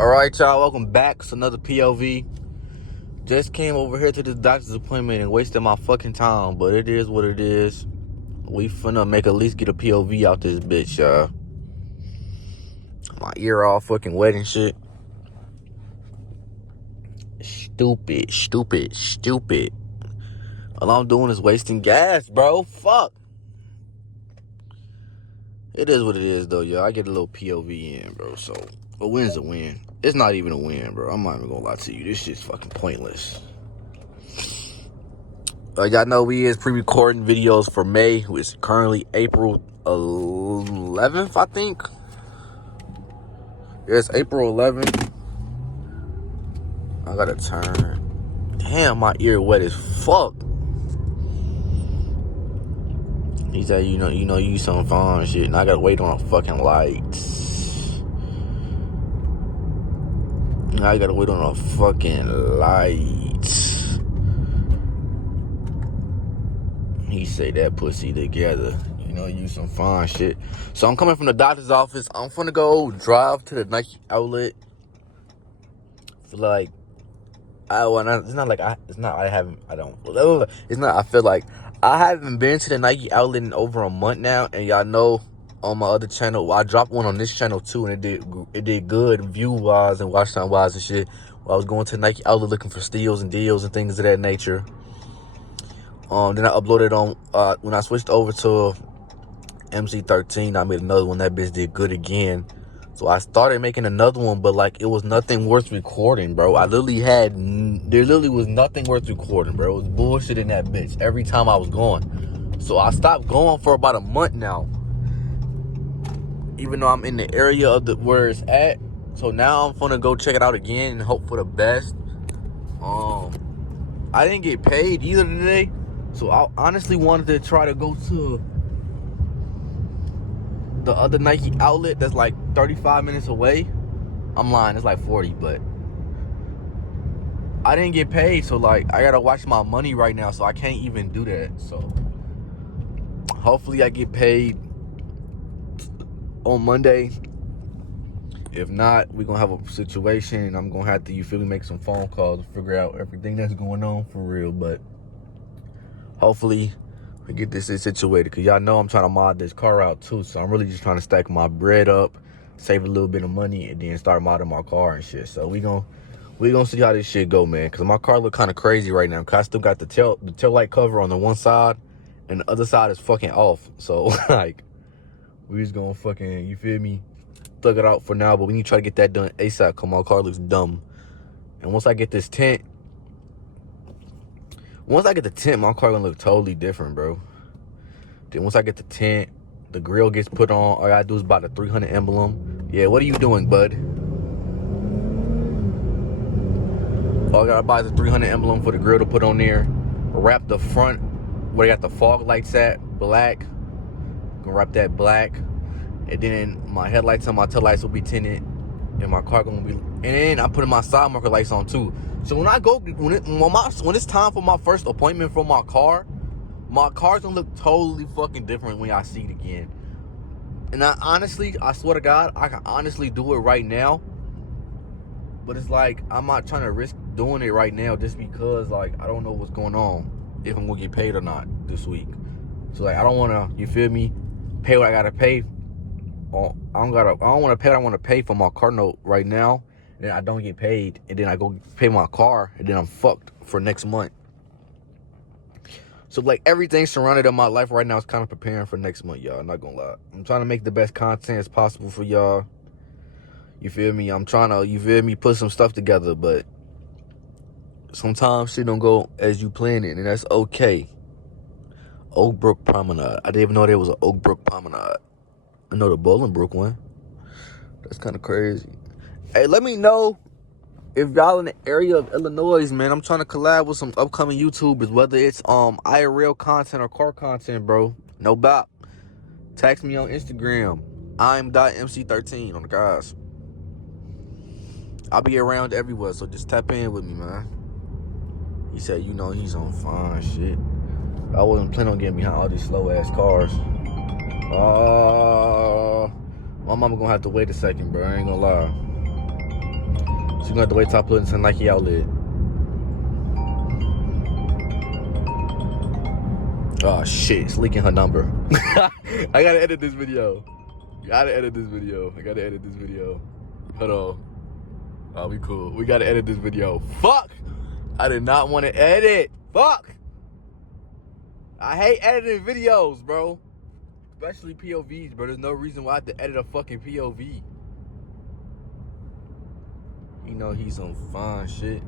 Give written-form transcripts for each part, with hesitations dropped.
Alright, y'all, welcome back. It's another POV. Just came over here to this doctor's appointment and wasted my fucking time, but it is what it is. We finna make at least get a POV out this bitch, y'all. My ear all fucking wet and shit. Stupid. All I'm doing is wasting gas, bro. Fuck. It is what it is, though, y'all. I get a little POV in, bro, so a win's a win. It's not even a win, bro. I'm not even gonna lie to you. This shit's fucking pointless. Y'all know we is pre-recording videos for May, which is currently April 11th, I think. Yes, April 11th. I gotta turn. Damn, my ear wet as fuck. He said, you some fun shit, and I gotta wait on a fucking lights. I gotta wait on a fucking lights. He say that pussy together. You some fine shit. So I'm coming from the doctor's office. I'm finna go drive to the Nike outlet. I feel like I feel like I haven't been to the Nike outlet in over a month now, and y'all know on my other channel, I dropped one on this channel too, and it did good view wise and watch time wise and shit. I was going to the Nike outlet looking for steals and deals and things of that nature. Then I uploaded on when I switched over to MC13, I made another one. That bitch did good again. So I started making another one, but like it was nothing worth recording, bro. There literally was nothing worth recording, bro. It was bullshit in that bitch every time I was going. So I stopped going for about a month now. Even though I'm in the area of where it's at. So now I'm gonna go check it out again and hope for the best. I didn't get paid either today. So I honestly wanted to try to go to the other Nike outlet that's like 35 minutes away. I'm lying, it's like 40, but I didn't get paid, so like I gotta watch my money right now, so I can't even do that. So hopefully I get paid on Monday. If not, we're gonna have a situation and I'm gonna have to, make some phone calls to figure out everything that's going on for real. But hopefully we get this situated, because y'all know I'm trying to mod this car out too. So I'm really just trying to stack my bread up, save a little bit of money, and then start modding my car and shit. So we gonna see how this shit go, man. Because my car look kind of crazy right now, because I still got the tail light cover on the one side, and the other side is fucking off. So like we just gonna fucking, you feel me, thug it out for now. But we need to try to get that done ASAP, because my car looks dumb. And once I get this tint, my car gonna look totally different, bro. Then once I get the tint, the grill gets put on. All I gotta do is buy the 300 emblem. Yeah, what are you doing, bud? All I gotta buy is the 300 emblem for the grill to put on there. Wrap the front where they got the fog lights at black. Gonna wrap that black. And then my headlights and my tail lights will be tinted. And my car gonna be. And then I put my side marker lights on too. So when it's time for my first appointment for my car's gonna look totally fucking different when I see it again. And I swear to God, I can honestly do it right now. But it's like, I'm not trying to risk doing it right now just because, like, I don't know what's going on, if I'm gonna get paid or not this week. So like, I don't wanna, you feel me, pay what I gotta pay. I don't wanna pay what I wanna pay for my car note right now. And then I don't get paid, and then I go pay my car, and then I'm fucked for next month. So like, everything surrounded in my life right now is kind of preparing for next month, y'all. I'm not gonna lie. I'm trying to make the best content as possible for y'all. You feel me? I'm trying to, put some stuff together, but sometimes shit don't go as you plan it, and that's okay. Oak Brook Promenade. I didn't even know there was an Oak Brook Promenade. I know the Bolingbrook one. That's kind of crazy. Hey, let me know if y'all in the area of Illinois, man. I'm trying to collab with some upcoming YouTubers, whether it's IRL content or car content, bro. No bop. Text me on Instagram. I'm.MC13 on the guys. I'll be around everywhere, so just tap in with me, man. He said, he's on fine shit. I wasn't planning on getting behind all these slow ass cars. My mama gonna have to wait a second, bro. I ain't gonna lie. So you're gonna have to wait till I put it into Nike outlet. Oh shit, it's leaking her number. I gotta edit this video. I gotta edit this video. Hold on. Oh, we cool. We gotta edit this video. Fuck! I did not want to edit. Fuck! I hate editing videos, bro. Especially POVs, bro. There's no reason why I have to edit a fucking POV. You know he's some fun shit.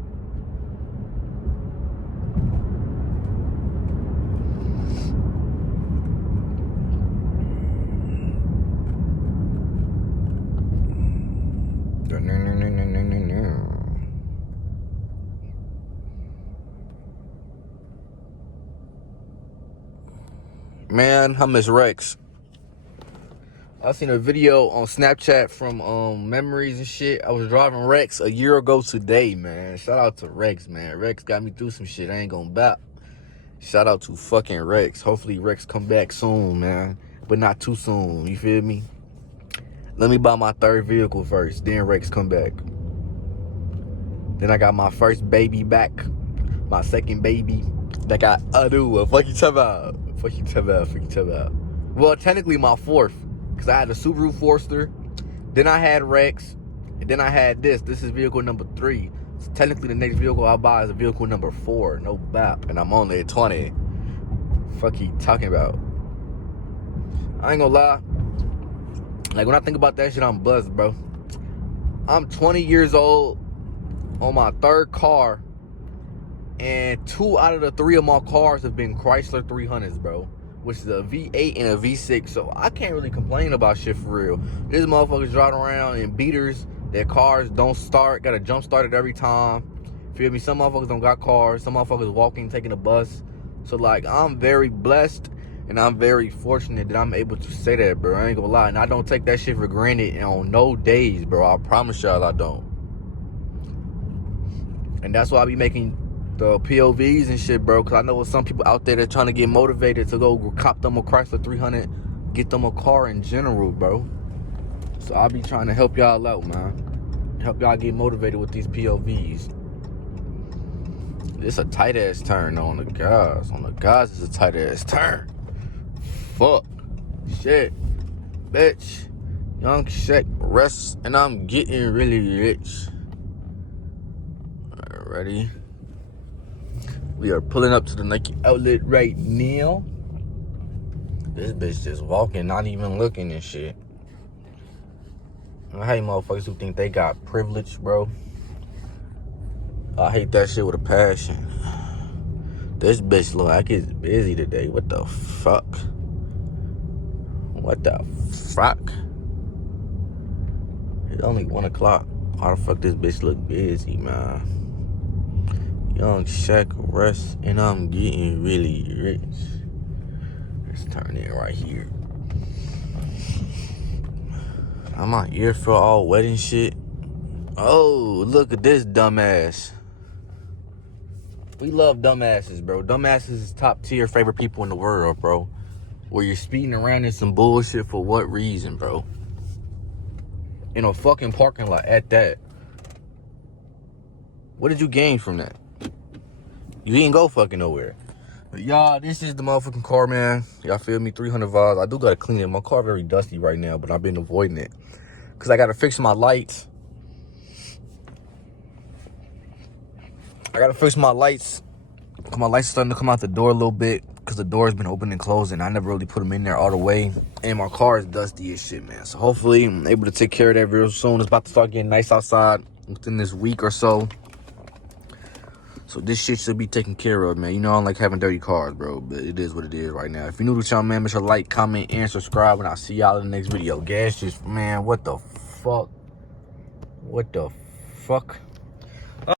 Man, I miss Rex. I seen a video on Snapchat from memories and shit. I was driving Rex a year ago today, man. Shout out to Rex, man. Rex got me through some shit. I ain't gonna bap. Shout out to fucking Rex. Hopefully Rex come back soon, man. But not too soon, you feel me? Let me buy my third vehicle first, then Rex come back. Then I got my first baby back. My second baby. That got what fuck you talking about? Fuck you talking about? Well, technically my fourth. Because I had a Subaru Forester. Then I had Rex. And then I had this. This is vehicle number 3. So technically the next vehicle I buy is a vehicle number 4. No bap. And I'm only at 20. Fuck you talking about? I ain't gonna lie. Like when I think about that shit, I'm buzzed, bro. I'm 20 years old on my 3rd car. And 2 out of the 3 of my cars have been Chrysler 300s, bro. Which is a V8 and a V6. So I can't really complain about shit for real. These motherfuckers driving around in beaters. Their cars don't start. Gotta jump start it every time. Feel me? Some motherfuckers don't got cars. Some motherfuckers walking, taking a bus. So like, I'm very blessed. And I'm very fortunate that I'm able to say that, bro. I ain't gonna lie. And I don't take that shit for granted on no days, bro. I promise y'all I don't. And that's why I be making the POVs and shit, bro, because I know some people out there that trying to get motivated to go cop them a Chrysler 300, get them a car in general, bro. So I'll be trying to help y'all out, man. Help y'all get motivated with these POVs. It's a tight ass turn on the gas. On the gas is a tight ass turn. Fuck. Shit. Bitch. Young Shaq rests and I'm getting really rich. Alright, ready? We are pulling up to the Nike outlet right now. This bitch just walking, not even looking and shit. I hate motherfuckers who think they got privilege, bro. I hate that shit with a passion. This bitch look like it's busy today. What the fuck? What the fuck? It's only 1 o'clock. How the fuck this bitch look busy, man? Young Shaq rest and I'm getting really rich. Let's turn it right here. My ear feel all wet and shit. Oh, look at this dumbass. We love dumbasses, bro. Dumbasses is top tier favorite people in the world, bro. Where you're speeding around in some bullshit for what reason, bro? In a fucking parking lot at that. What did you gain from that? You didn't go fucking nowhere. But y'all, this is the motherfucking car, man. Y'all feel me? 300 vibes. I do gotta clean it. My car very dusty right now, but I've been avoiding it. Because I gotta fix my lights. I gotta fix my lights. My lights starting to come out the door a little bit. Because the door's been open and closed. And I never really put them in there all the way. And my car is dusty as shit, man. So hopefully I'm able to take care of that real soon. It's about to start getting nice outside within this week or so. So this shit should be taken care of, man. You know I don't like having dirty cars, bro. But it is what it is right now. If you're new to the channel, man, make sure to like, comment, and subscribe. And I'll see y'all in the next video. Gas just, man, what the fuck? What the fuck?